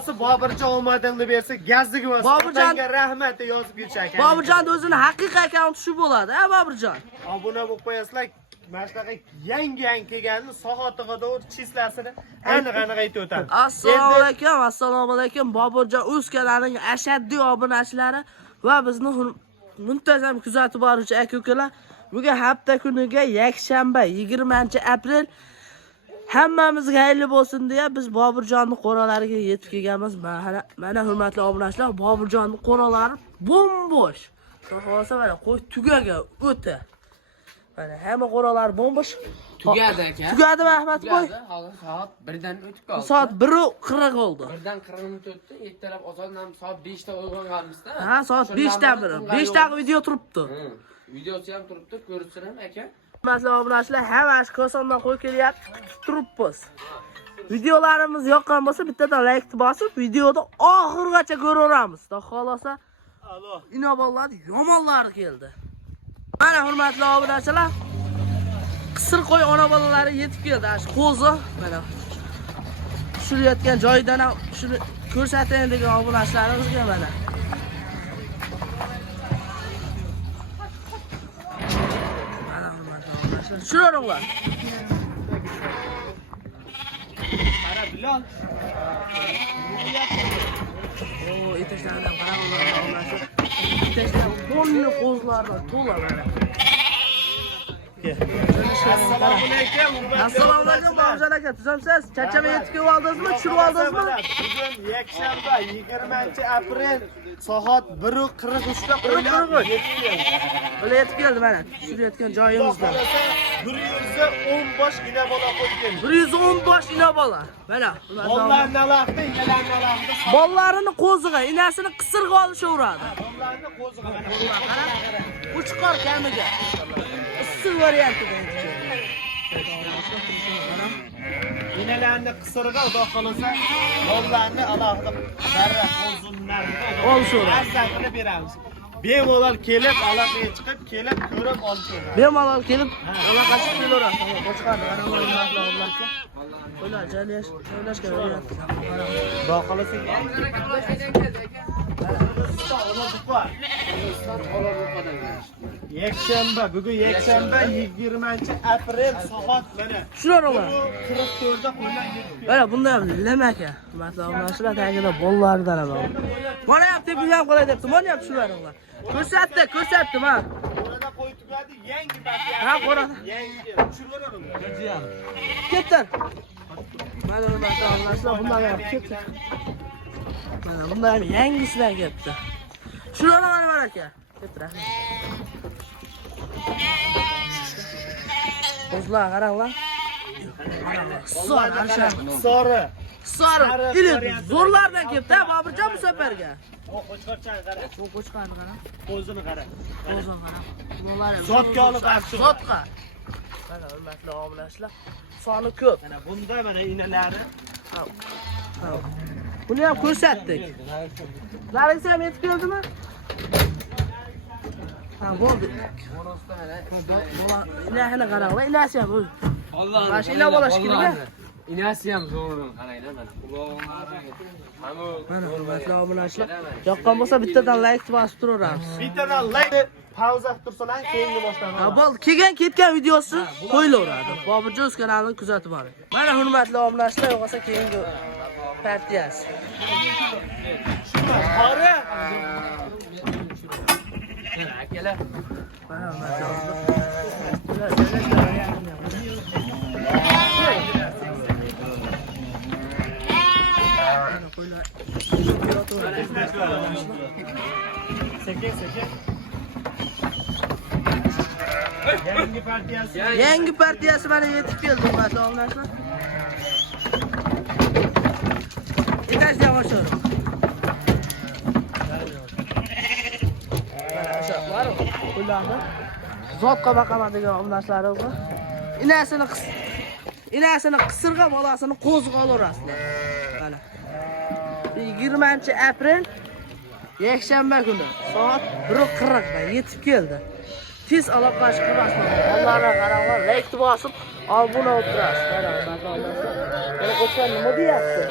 xohlasa Boburjon omadingni bersa, gazligi bo'lsa, Boburjonga rahmat yozib ketishak. Boburjonning o'zini haqiqiy akkaunti shu bo'ladi, ha Boburjon. Obuna bo'lib qo'yasizlar. Mana shunaqa yangi kelganini soatiga to'g'ri chislasini aniq aytib o'tadi. Assalomu alaykum. Boburjon o'z kanalining ashaddiy obunachilari va bizni muntazam kuzatib boruvchi aka-ukalar. Bugun hafta kuniga yakshanba 20-aprel hammamizga xayrli bo'lsin deya biz Boburjonning qo'ralariga yetib kelganmiz. Mana hurmatli obunachilar, Boburjonning qo'ralari bombosh. Xohlasa mana qo'y tugaga o'ta. Mana hamma qo'ralar bombosh. Tugadi aka. Tugadimi Ahmad boy? Hozir soat 1 dan o'tib qoldi. Soat 1:40 oldi. 1 dan 40 minut o'tdi. Ertalab ozondan soat 5 da uyg'onganmizda. Ha, soat 5 dan 5 daqiqa video turibdi. Videosi ham turibdi, ko'rsin ham aka. Masalan, obunachilar hamma kosondan qo'yib kelyapti, turibmiz. Videolarimiz yoqqan bo'lsa, bittadan like bosib, videoni oxirigacha ko'raveramiz. Xudo xolasa, inobollar yomonlari keldi. Mana hurmatli obunachilar, qisir qo'y ona bolalari yetib keldi. Shu qo'zi mana tushirayotgan joyidan ham shuni ko'rsataylik degan obunachilarimizga mana. Mana hurmatli obunachilar, tushiraveringlar. Qara Bilol. O etishlardan qaranglar obunachilar. Etishlar bo'nli qo'zlardan to'la mana. Assalomu alaykum. Assalomu alaykum Boburjon aka, tuzamsiz? Charchamay yetib kelib oldingizmi? Tushirib oldingizmi? Bugun yakshanba 20-aprel soat 1:43 da qo'ylar yetib keldi. Bular yetib keldi mana. Tushirayotgan joyimizda. 110 bosh ina bola qo'ygan. 110 bosh ina bola. Mana. Bollarni alaqda, inalarni alaqda. Bollarini qo'ziga, inasini qisirga olishaveradi. Bollarni qo'ziga. Uchiqor kamiga. Issiq variantida. İnalarni qisirga xudo xolasa, bollarni alaqda barra qo'zinlarni olishaveradi. Arzaqini beramiz. Bemalol kelib, aloqaga chiqib, kelib ko'rib olishadi. Bemalol kelib, aloqaga chiqib kelaveradi. Qo'chqarni qaranglar. Ular joylashga o'rayapti. Xudo xolasa. Yakshanba, bugun yakshanba 20-aprel soat mana. Tushiraveringlar. 44 da qo'ylar yetib keldi. Mana bunda ham lemaka. Masalan, mashina tagida bollardan ham. Mana ham tepilgan qolay debdi. Mana ham tushiraveringlar. Ko'rsatdi, mana. Orada qo'yib turadi, yangi partiya. Ha, qo'rada. Yangi. Tushiraveringlar. Ketdi. Mana masalan, bundan ham ketdi. Mana bundan ham yangisidan ketdi. Tushiraveringlar mana aka. Ketdi, rahmat. Qo'zlar qaranglar. Sori. Ili zo'rlardan keldi, Boburjon bu safarga. Qo'chqorchani qara. Qo'chqorni qara. Qo'zini qara. Qo'zini qara. Bular ham Zotga olib qarshi. Zotga. Mana hurmatli obunachilar, soni ko'p. Mana bunda mana inalari. Buni ham ko'rsatdik. Laringiz ham yetib keldimi? Ha, bo'ldi. Ilahini qaranglar, ilasi ham o'zi. Mashina bolashkiliga. Inasi ham zo'rdan qaranglar mana. Mana hurmatli obunachilar, yoqqan bo'lsa bittadan like bosib turaveramiz. Bittadan like pauza qilib tursalar, keyingi boshdan. Ha, bo'ldi. Kelgan ketgan videosi qo'yilaveradi. Boburjon o'z kanalini kuzatib boring. Mana hurmatli obunachilar, yo'qsa keyingi partiyasi. Qori. Akalar. Mana hurmatli obunachilar. Sekin. Yangi partiyasi mana yetib keldi, hurmatli obunachilar. Etash yavash-yavash. Mana o'shalar, ularni zotqa baqaman degan obunachilarimizga inasini qisirga, bolasini qo'ziga olaverasizlar. Mana 20-aprel yakshanba kuni soat 1:40 da yetib keldi. Tez aloqa qilmasdan onlarga qaranglar, like bosib, obuna bo'lib turasiz. Mana qo'chqor nima deyapti?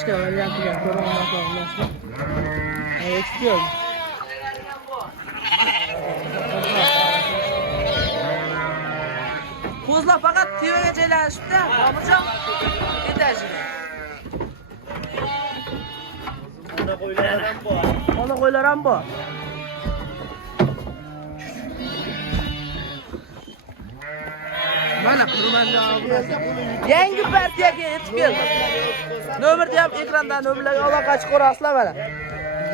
boshqa variantiga ko'rmoqlasizlar. Aytdim. Qo'zlar faqat TVga joylashibdi. Boburjon etajida. Ona qo'ylar ham bor. Ona qo'ylar ham bor. Mana hurmatli obunachilar. Yangi partiyaga yetib keldik. Nomerni ham ekrandan nomerlarga aloqa chiqarasizlar mana.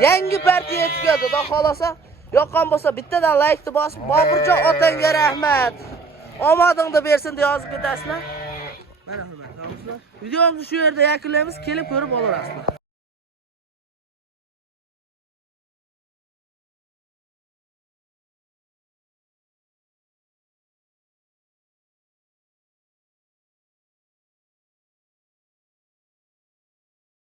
Yangi partiya yetib keldi. Xudo xolasa, yoqqan bo'lsa bittadan laykni bosib, Boburjon otangga rahmat. Omadingni bersin deb yozib ketasizlar. Mana hurmatli obunachilar. Videomizni shu yerda yakunlaymiz. Kelib ko'rib olasizlar.